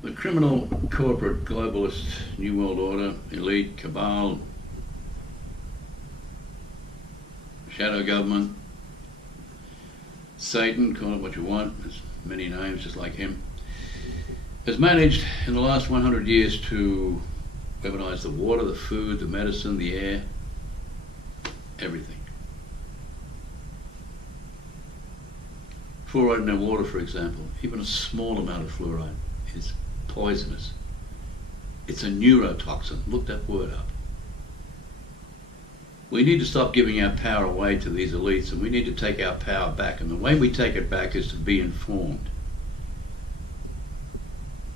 The criminal, corporate, globalist, New World Order, elite, cabal, shadow government, Satan, call it what you want, there's many names just like him, has managed in the last 100 years to weaponize the water, the food, the medicine, the air, everything. Fluoride in their water, for example, even a small amount of fluoride is poisonous. It's a neurotoxin. Look that word up. We need to stop giving our power away to these elites, and we need to take our power back. And the way we take it back is to be informed.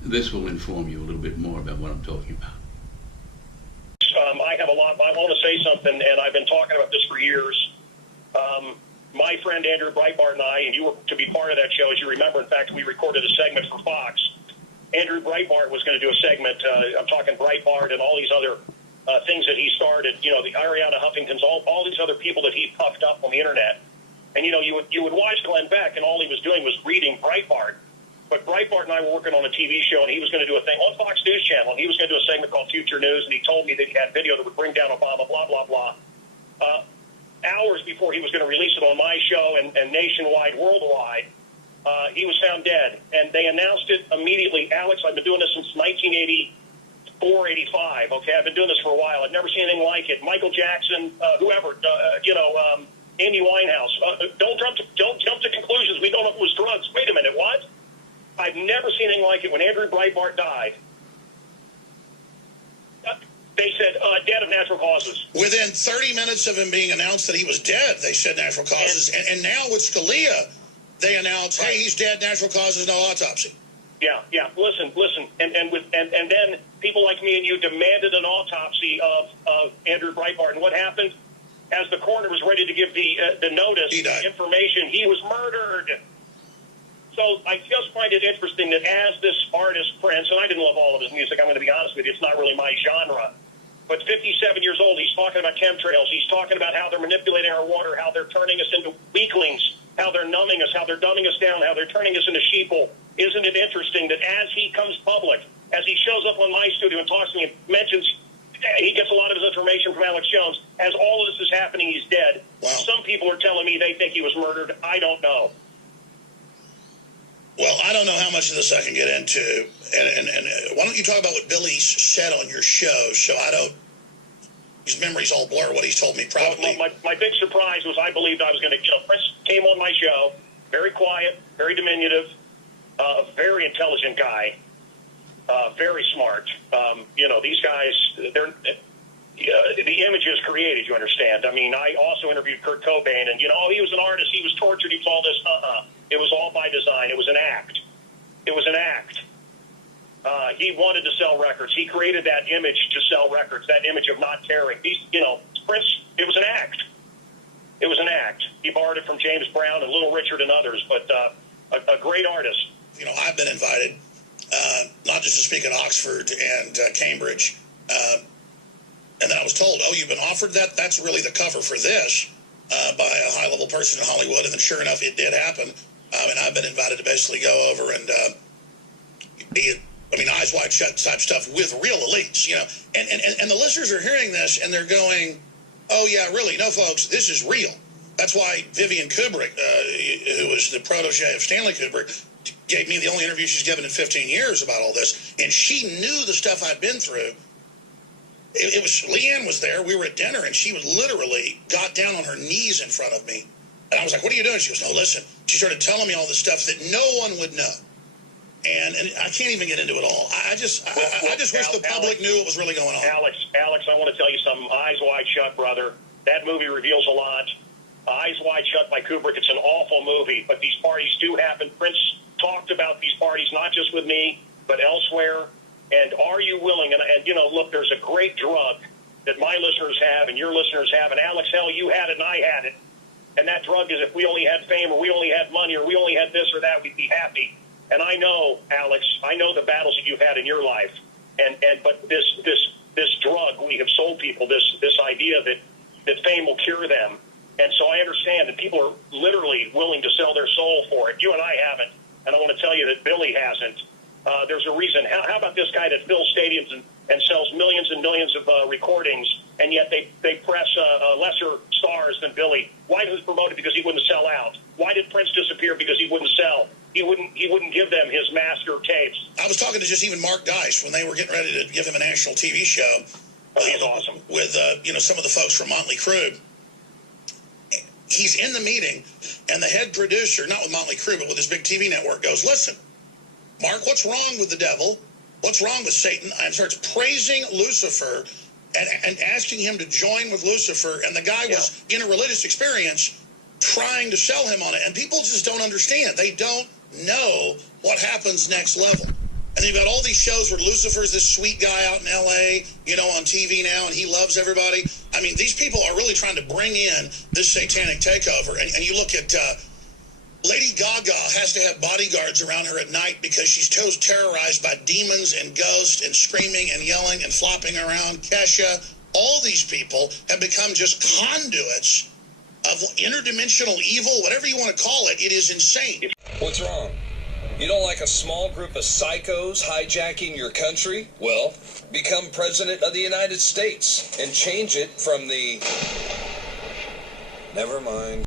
This will inform you a little bit more about what I'm talking about. I have a lot. I want to say something, and I've been talking about this for years. My friend Andrew Breitbart and I, and you were to be part of that show, as you remember. In fact, we recorded a segment for Fox. Andrew Breitbart was going to do a segment. I'm talking Breitbart and all these other things that he started. You know, the Ariana Huffingtons, all these other people that he puffed up on the internet. And you know, you would watch Glenn Beck, and all he was doing was reading Breitbart. But Breitbart and I were working on a TV show, and he was going to do a thing on Fox News Channel, and he was going to do a segment called Future News, and he told me that he had video that would bring down Obama, blah, blah, blah. Hours before he was going to release it on my show and nationwide, worldwide, he was found dead. And they announced it immediately. Alex, I've been doing this since 1984, 85. Okay, I've been doing this for a while. I've never seen anything like it. Michael Jackson, whoever, Amy Winehouse. Don't jump to conclusions. We don't know if it was drugs. Wait a minute, what? I've never seen anything like it. When Andrew Breitbart died, they said dead of natural causes. Within 30 minutes of him being announced that he was dead, they said natural causes. And now with Scalia, they announced, hey, he's dead, natural causes, no autopsy. Yeah. Listen. And then people like me and you demanded an autopsy of Andrew Breitbart. And what happened? As the coroner was ready to give the notice, the information, he was murdered. So I just find it interesting that as this artist, Prince, and I didn't love all of his music, I'm going to be honest with you, it's not really my genre, but 57 years old, he's talking about chemtrails, he's talking about how they're manipulating our water, how they're turning us into weaklings, how they're numbing us, how they're dumbing us down, how they're turning us into sheeple. Isn't it interesting that as he comes public, as he shows up on my studio and talks to me and mentions, he gets a lot of his information from Alex Jones, as all of this is happening, he's dead. Wow. Some people are telling me they think he was murdered. I don't know. Well, I don't know how much of this I can get into, and why don't you talk about what Billy said on your show, so I don't, his memories all blur what he's told me privately. Well, my big surprise was I believed I was going to, Prince came on my show, very quiet, very diminutive, a very intelligent guy, very smart. These guys, the image is created, you understand. I mean, I also interviewed Kurt Cobain, and, he was an artist, he was tortured, he was all this, It was all by design. It was an act. He wanted to sell records. He created that image to sell records, that image of not caring. Prince, it was an act. He borrowed it from James Brown and Little Richard and others, but a great artist. I've been invited, not just to speak at Oxford and Cambridge, and then I was told, you've been offered that? That's really the cover for this by a high-level person in Hollywood, and then sure enough, it did happen. And I've been invited to basically go over and eyes wide shut type stuff with real elites, And the listeners are hearing this, and they're going, oh, yeah, really? No, folks, this is real. That's why Vivian Kubrick, who was the protege of Stanley Kubrick, gave me the only interview she's given in 15 years about all this. And she knew the stuff I'd been through. It was, Leanne was there. We were at dinner, and she literally got down on her knees in front of me. And I was like, what are you doing? She goes, no, listen. She started telling me all this stuff that no one would know. And I can't even get into it all. I just wish the public knew what was really going on. Alex, I want to tell you something. Eyes Wide Shut, brother. That movie reveals a lot. Eyes Wide Shut by Kubrick. It's an awful movie, but these parties do happen. Prince talked about these parties, not just with me, but elsewhere. And are you willing? And look, there's a great drug that my listeners have and your listeners have. And Alex, hell, you had it and I had it. And that drug is if we only had fame or we only had money or we only had this or that, we'd be happy. And I know, Alex, the battles that you've had in your life. But this drug we have sold people, this idea that fame will cure them. And so I understand that people are literally willing to sell their soul for it. You and I haven't. And I want to tell you that Billy hasn't. There's a reason. How about this guy that fills stadiums and sells millions and millions of recordings, and yet they press lesser stars than Billy? Why was he promoted? Because he wouldn't sell out. Why did Prince disappear? Because he wouldn't sell. He wouldn't give them his master tapes. I was talking to just even Mark Dice when they were getting ready to give him a national TV show. Oh, he's awesome. With some of the folks from Motley Crue. He's in the meeting, and the head producer, not with Motley Crue, but with this big TV network, goes, "Listen, Mark, what's wrong with the devil? What's wrong with Satan?" And starts praising Lucifer and asking him to join with Lucifer. And the guy was in a religious experience trying to sell him on it. And people just don't understand. They don't know what happens next level. And you've got all these shows where Lucifer's this sweet guy out in L.A., on TV now, and he loves everybody. I mean, these people are really trying to bring in this satanic takeover. And you look at Lady Gaga has to have bodyguards around her at night because she's terrorized by demons and ghosts and screaming and yelling and flopping around. Kesha, all these people have become just conduits of interdimensional evil, whatever you want to call it. It is insane. What's wrong? You don't like a small group of psychos hijacking your country? Well, become president of the United States and change it from the... Never mind.